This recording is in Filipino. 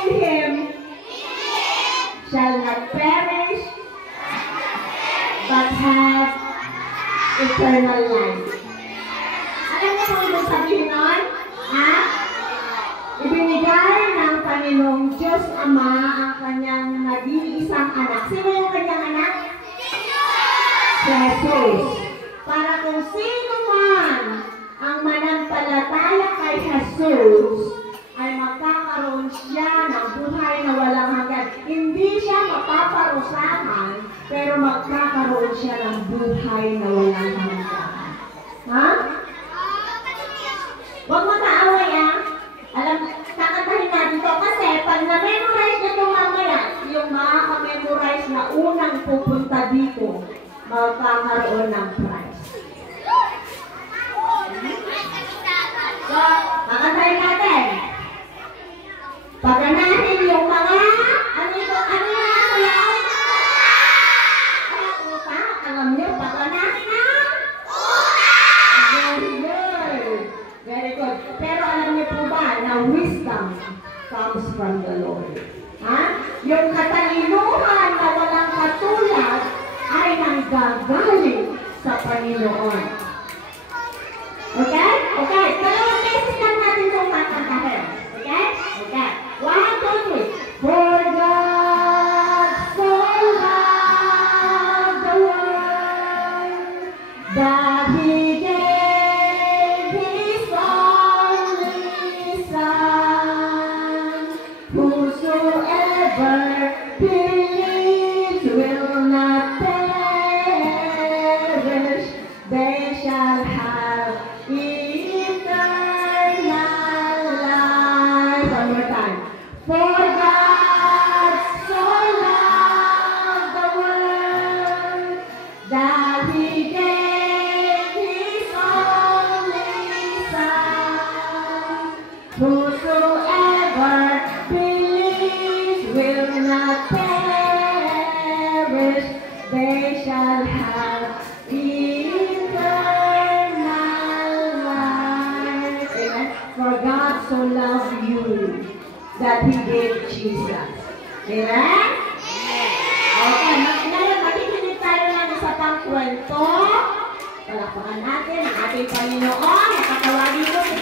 in Him shall not perish, but have eternal life. Alam niyo kung ibig sabihin nun? Ha? Ibinigay ng Panginoong Diyos Ama ang kanyang nag-iisang anak. Sino yung kanyang anak? Si Jesus. Para kung sino man ang manampalataya kay Jesus, ay magkakaroon siya ng buhay na walang hanggan. Hindi siya mapaparusahan, pero magkakaroon siya ng buhay na walang hanggan. Ha? Huwag mag-aaway, ha? Alam, kakantahin natin ito kasi pag na-memorize na ito mamaya, yung makaka-memorize na unang pupunta dito, magkakaroon ng prize. So, kakantahin natin. Paganahin yung mga, ano yan? Utang, alam niyo, paganahin na? Very good. Pero alam niyo po ba na wisdom comes from the Lord? Ha? Yung katalinuhan na walang katulad ay nanggagaling sa Panginoon. Okay? Okay. Dalawang beses lang natin itong tatantahin. Okay? Okay. 1, 2, 3. For God so loved the world that He gave His only Son. Whosoever believes will not perish, they shall have eternal life. One more time. For God so loved the world that He gave His only Son. Whosoever believes will not perish, they shall have eternal life. Amen. For God so loved you that He gave Jesus. Amen? Okay, ngayon makikinig tayo ng isa pang kwento. Palakpakan natin ang ating Panginoon. Nakatawagin ko si